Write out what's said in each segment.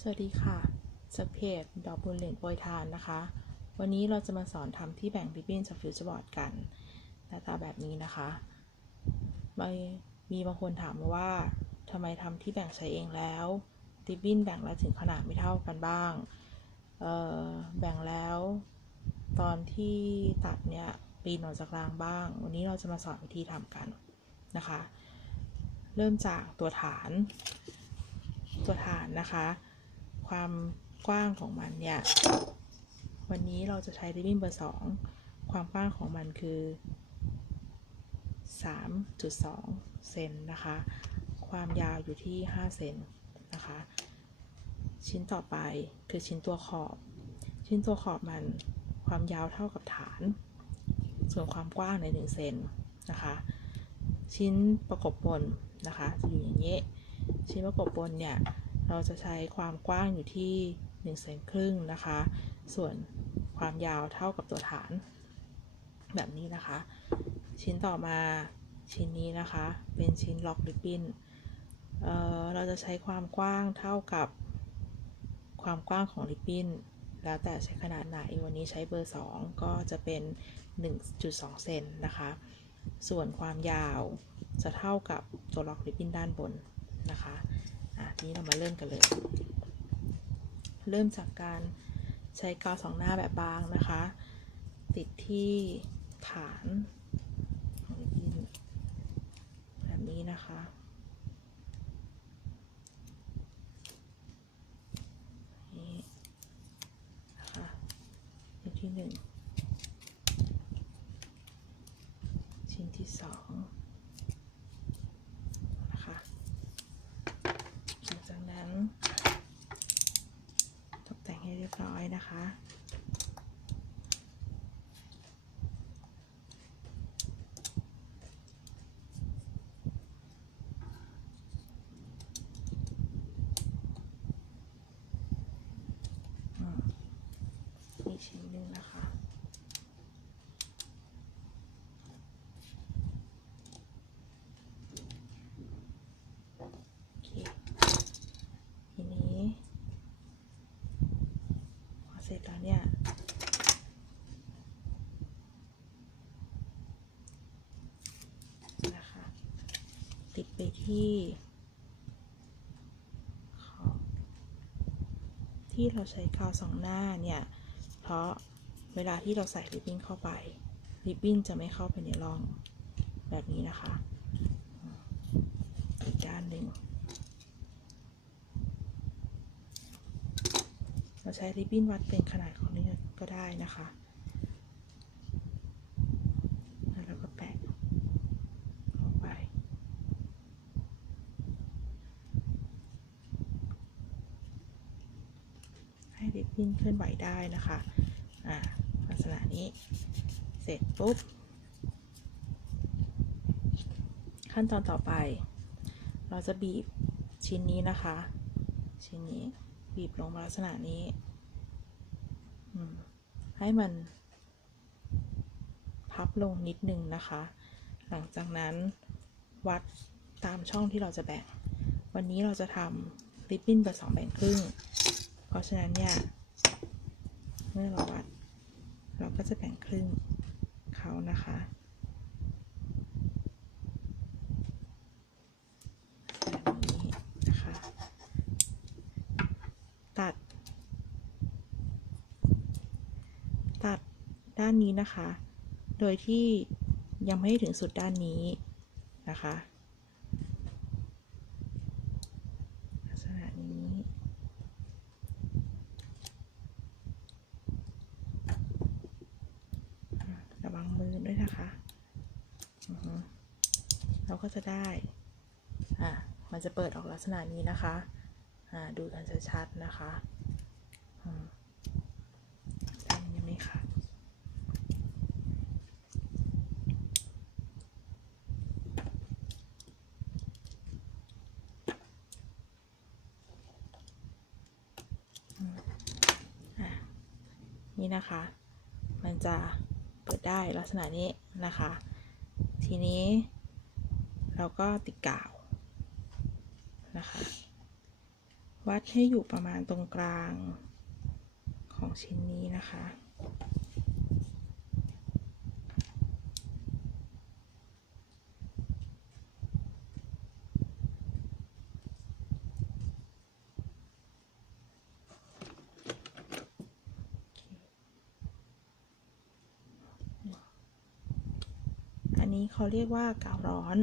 สวัสดีค่ะจากเพจดอกบุญเหรียญโปรยทานนะคะ วันนี้เราจะมาสอนทำที่แบ่งริบบิ้นจากฟิวเจอร์บอร์ดกัน หน้าตาแบบนี้นะคะมีมีบางคนถามมาว่าทำไมทำที่แบ่งใช้เองแล้วริบบิ้นแบ่งแล้วถึงขนาดไม่เท่ากันบ้างแบ่งแล้ว ตอนที่ตัดเนี่ยปีนออกจากรางบ้าง วันนี้เราจะมาสอนวิธีทำกันนะคะ เริ่มจากตัวฐาน ตัวฐานนะคะ ความกว้างของมันเนี่ยวันนี้เราจะใช้ริบบิ้นเบอร์2ความกว้างของมันคือ 3.2 เซนนะคะ ความยาวอยู่ที่ 5 เซนนะคะ ชิ้นต่อไปคือชิ้นตัวขอบ ชิ้นตัวขอบมันความยาวเท่ากับฐาน ส่วนความกว้างใน1เซนนะคะ ชิ้นประกบบนนะคะจะอยู่อย่างนี้ ชิ้นประกบบนเนี่ย เราจะใช้ความกว้างอยู่ที่1เซนครึ่งนะคะ ส่วนความยาวเท่ากับตัวฐาน แบบนี้นะคะ ชิ้นต่อมาชิ้นนี้นะคะ เป็นชิ้นล็อกริบบิ้นเอ่อเราจะใช้ความกว้างเท่ากับความกว้างของริบบิ้นแล้วแต่ใช้ขนาดไหน วันนี้ใช้เบอร์ 2 ก็จะเป็น 1.2 เซนนะคะ ส่วนความยาวจะเท่ากับตัวล็อกริบบิ้นด้านบนนะคะ นี้เรามาเริ่มกันเลย เริ่มจากการใช้กาวสองหน้าแบบบางนะคะ ติดที่ฐานของรินแบบนี้นะคะนี่นะคะชิ้นที่หนึ่ง ชิ้นที่สองนะคะ หลังจากนั้น ตกแต่งให้เรียบร้อยนะคะ อืมอีกชิ้นหนึ่งนะคะ โอเค ทีนี้พอ เสร็จแล้วเนี่ย นะคะ ติดไปที่ขอบที่เราใช้กาวสองหน้าเนี่ย เพราะเวลาที่เราใส่ริบบิ้นเข้าไป ริบบิ้นจะไม่เข้าไปในร่องแบบนี้นะคะ อีกด้านหนึ่ง เราใช้ริบบิ้นวัดเป็นขนาดของนี้ก็ได้นะคะแล้วก็แปะลงไปให้ริบบิ้นเคลื่อนไหวได้นะคะอ่าลักษณะนี้เสร็จปุ๊บ ขั้นตอนต่อไป เราจะบีบชิ้นนี้นะคะ ชิ้นนี้ บีบลงมาลักษณะนี้ ให้มัน พับลงนิดนึงนะคะ หลังจากนั้นวัดตามช่องที่เราจะแบ่ง วันนี้เราจะทำริบบิ้นเบอร์สองแบ่งครึ่ง เพราะฉะนั้นเนี่ยเมื่อเราวัด เราก็จะแบ่งครึ่งเขานะคะ แบบนี้นะคะ ตัด ตั ด้านนี้นะคะ โดยที่ยังไม่ถึงสุดด้านนี้นะคะลักษณะนี้ ระวังมือด้วยนะคะ เราก็จะได้ อะ มันจะเปิดออกลักษณะนี้นะคะ อ่า ดูกันชัดๆนะคะ อืมด้านนี้ไหมคะ นี่นะคะ มันจะเปิดได้ลักษณะนี้นะคะ ทีนี้ เราก็ติดกาวนะคะ วัดให้อยู่ประมาณตรงกลางของชิ้นนี้นะคะ อันนี้ เรียกว่ากาวร้อน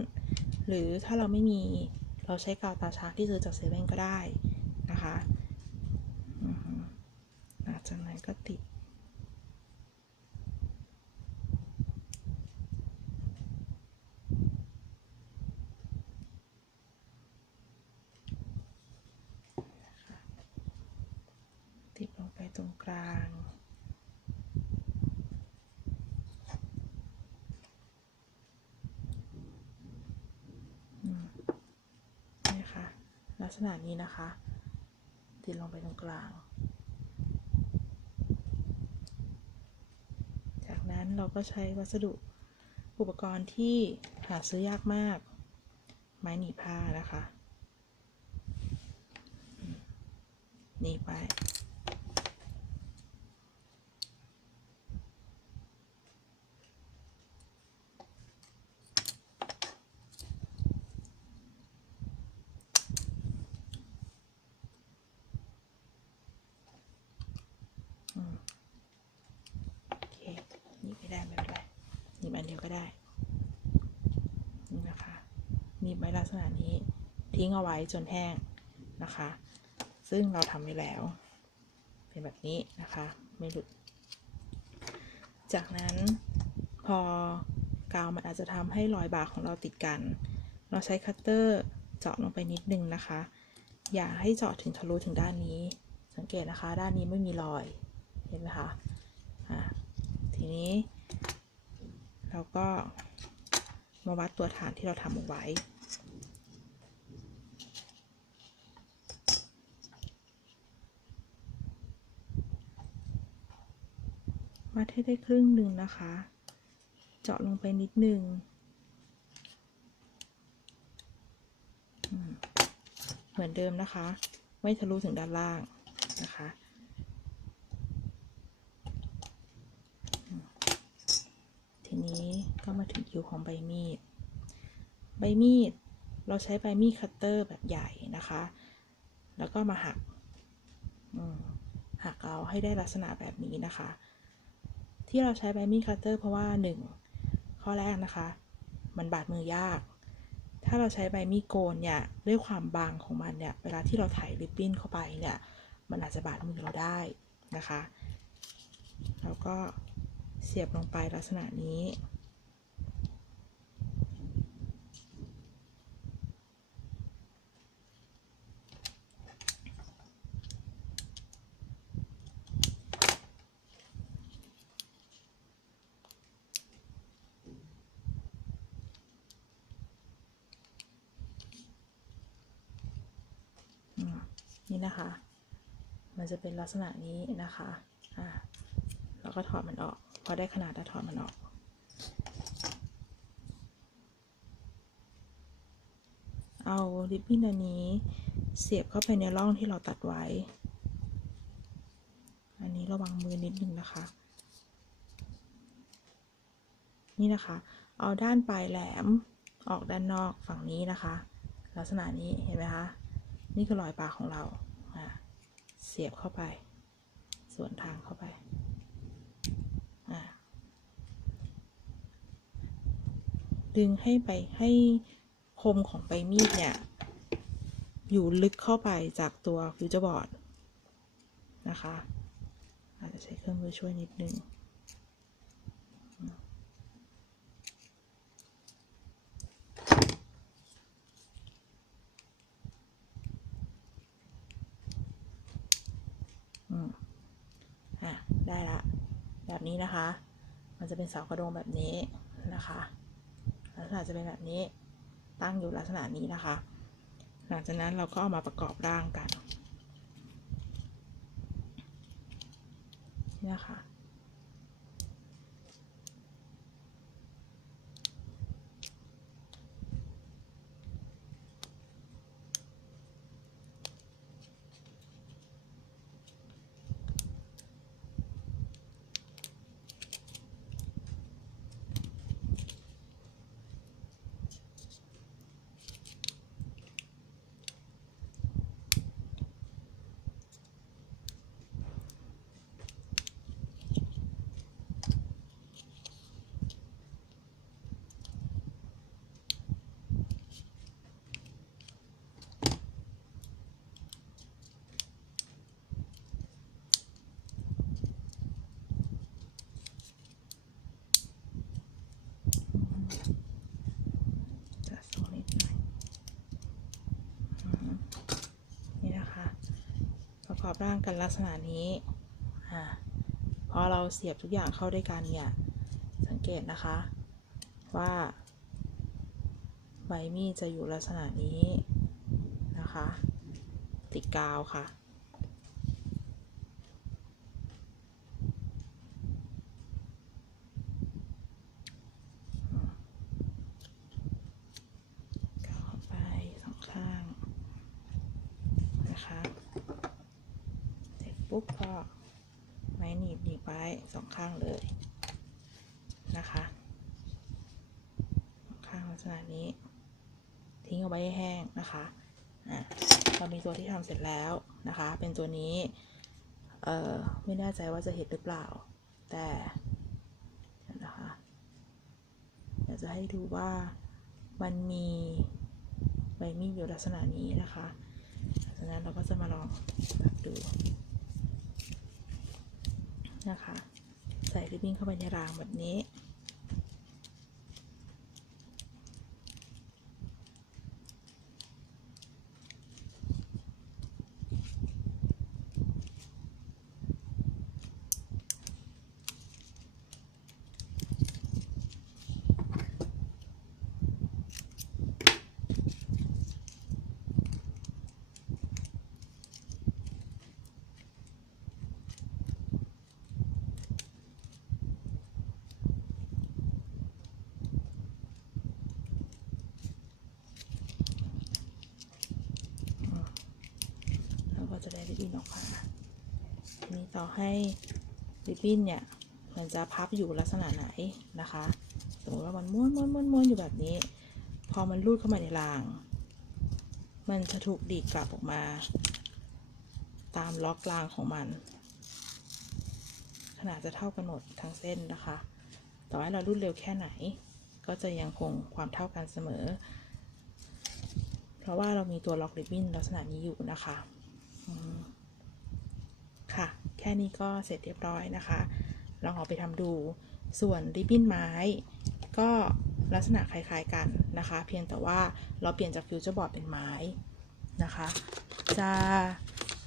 หรือถ้าเราไม่มีเราใช้กาวตาช้างที่ซื้อจากเซเว่นก็ได้นะคะอือฮึหลังจากนั้นก็ติดลงไปตรงกลาง นี่ค่ะ ลักษณะนี้นะคะติดลงไปตรงกลาง จากนั้นเราก็ใช้วัสดุอุปกรณ์ที่หาซื้อยากมาก ไม้หนีบผ้านะคะ หนีไป โอเคหนีบไม่ได้ไม่เป็นไรหนีบอันเดียวก็ได้ นี่นะคะหนี บไว้ลักษณะนี้ ทิ้งเอาไว้จนแห้งนะคะ ซึ่งเราทำไว้แล้ว เป็นแบบนี้นะคะ ไม่หลุด จากนั้นพอกาวมันอาจจะทำให้รอยบากของเราติดกัน เราใช้คัตเตอร์เจาะลงไปนิดนึงนะคะ อย่าให้เจาะถึงทะลุถึงด้านนี้ สังเกตนะคะ ด้านนี้ไม่มีรอย เห็นไหมคะะทีนี้ เราก็มาวัดตัวฐานที่เราทำเอาไว้ วัดให้ได้ครึ่งหนึ่งนะคะ เจาะลงไปนิดหนึ่งเหมือนเดิมนะคะ ไม่ทะลุถึงด้านล่างนะคะ ทีนี้ก็มาถึงคิวของใบมีด ใบมีดเราใช้ใบมีดคัตเตอร์แบบใหญ่นะคะ แล้วก็มาหักหักเอาให้ได้ลักษณะแบบนี้นะคะ ที่เราใช้ใบมีดคัตเตอร์เพราะว่าหนึ่งข้อแรกนะคะ มันบาดมือยาก ถ้าเราใช้ใบมีดโกนเนี่ยด้วยความบางของมันเนี่ยเวลาที่เราถ่ายริบบิ้นเข้าไปเนี่ยมันอาจจะบาดมือเราได้นะคะ แล้วก็เสียบลงไปลักษณะนี้ อืม นี่นะคะ มันจะเป็นลักษณะนี้นะคะอ่าแล้วก็ถอดมันออก พอได้ขนาดแล้วถอดมันออกเอาริบบิ้นอันนี้เสียบเข้าไปในร่องที่เราตัดไว้ อันนี้ระวังมือนิดนึงนะคะ นี่นะคะ เอาด้านปลายแหลมออกด้านนอกฝั่งนี้นะคะ ลักษณะนี้เห็นไหมคะ นี่คือรอยปากของเราเสียบเข้าไป ส่วนทางเข้าไป ดึงให้ไปให้คมของใบมีดเนี่ย อยู่ลึกเข้าไปจากตัวฟิวเจอร์บอร์ดนะคะ อาจจะใช้เครื่องมือช่วยนิดนึง อืมอะได้ละ แบบนี้นะคะ มันจะเป็นเสากระโดงแบบนี้นะคะ ลักษณะจะเป็นแบบนี้ ตั้งอยู่ลักษณะนี้นะคะ หลังจากนั้นเราก็เอามาประกอบร่างกันนี่นะคะ ก อบร่างกันลักษณะนี้อ่าพอเราเสียบทุกอย่างเข้าด้วยกันเนี่ย สังเกตนะคะว่าใบมีดจะอยู่ลักษณะนี้นะคะ ติดกาวค่ะ กาวเข้าไปสองข้างนะคะ เสร็จปุ๊บก็ไม้หนีบหนีบไปสองข้างเลยนะคะข้างลักษณะนี้ ทิ้งเอาไว้ให้แห้งนะคะอะเรามีตัวที่ทำเสร็จแล้วนะคะ เป็นตัวนี้เอ่อไม่แน่ใจว่าจะเห็นหรือเปล่า แต่นะคะอยากจะให้ดูว่ามันมีใบมีดอยู่ลักษณะนี้นะคะฉะนั้นเราก็จะมาลองตัดดู นะคะ ใส่ริบบิ้นเข้าไปในรางแบบนี้ เราก็จะได้ริบบิ้นออกมา ทีนี้ต่อให้ริบบิ้นเนี่ย มันจะพับอยู่ลักษณะไหนนะคะ สมมติว่ามันม้วนม้วนม้วนม้วนอยู่แบบนี้ พอมันรูดเข้ามาในราง มันจะถูกดีดกลับออกมา ตามล็อกรางของมัน ขนาดจะเท่ากันหมดทั้งเส้นนะคะ ต่อให้เรารูดเร็วแค่ไหน ก็จะยังคงความเท่ากันเสมอ เพราะว่าเรามีตัวล็อกริบบิ้นลักษณะนี้อยู่นะคะค่ะ ค่นี้ก็เสร็จเรียบร้อยนะคะ ลองเอาไปทำดู ส่วนริบบิ้นไม้ ก็ลักษณะคล้ายๆกันนะคะ เพียงแต่ว่าเราเปลี่ยนจากฟิวเจอร์บอร์ดเป็นไม้นะคะ จะ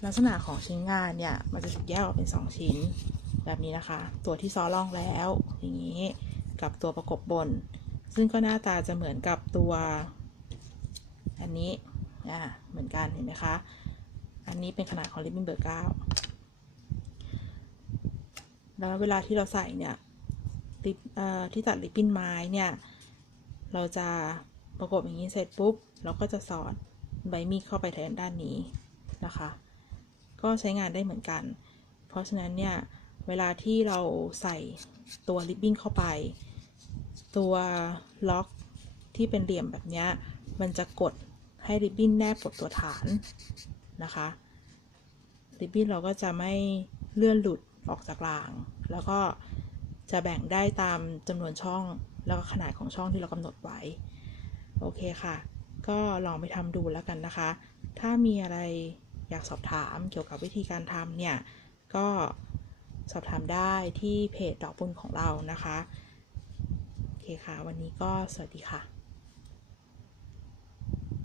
ลักษณะของชิ้นงานเนี่ย มันจะถูกแยกออกเป็น 2 ชิ้นแบบนี้นะคะ ตัวที่ซ้อล่องแล้วอย่างนี้กับตัวประกบบน ซึ่งก็หน้าตาจะเหมือนกับตัว อันนี้อ่าเหมือนกันเห็นไหมคะ อันนี้เป็นขนาดของริบบิ้นเบอร์เก้า แล้วเวลาที่เราใส่เนี่ยริบเอ่อที่ตัดริบบิ้นไม้เนี่ยเราจะประกบอย่างนี้เสร็จปุ๊บ เราก็จะสอดใบมีดเข้าไปแทนด้านนี้นะคะ ก็ใช้งานได้เหมือนกัน เพราะฉะนั้นเนี่ย เวลาที่เราใส่ตัวริบบิ้นเข้าไป ตัวล็อกที่เป็นเหลี่ยมแบบเนี้ยมันจะกดให้ริบบิ้นแนบกดตัวฐานนะคะ ริบบิ้นเราก็จะไม่เลื่อนหลุด ออกจากราง แล้วก็จะแบ่งได้ตามจำนวนช่องแล้วก็ขนาดของช่องที่เรากำหนดไว้ โอเคค่ะ ก็ลองไปทำดูแล้วกันนะคะ ถ้ามีอะไรอยากสอบถามเกี่ยวกับวิธีการทำเนี่ย ก็สอบถามได้ที่เพจดอกบุญของเรานะคะ โอเคค่ะ วันนี้ก็สวัสดีค่ะ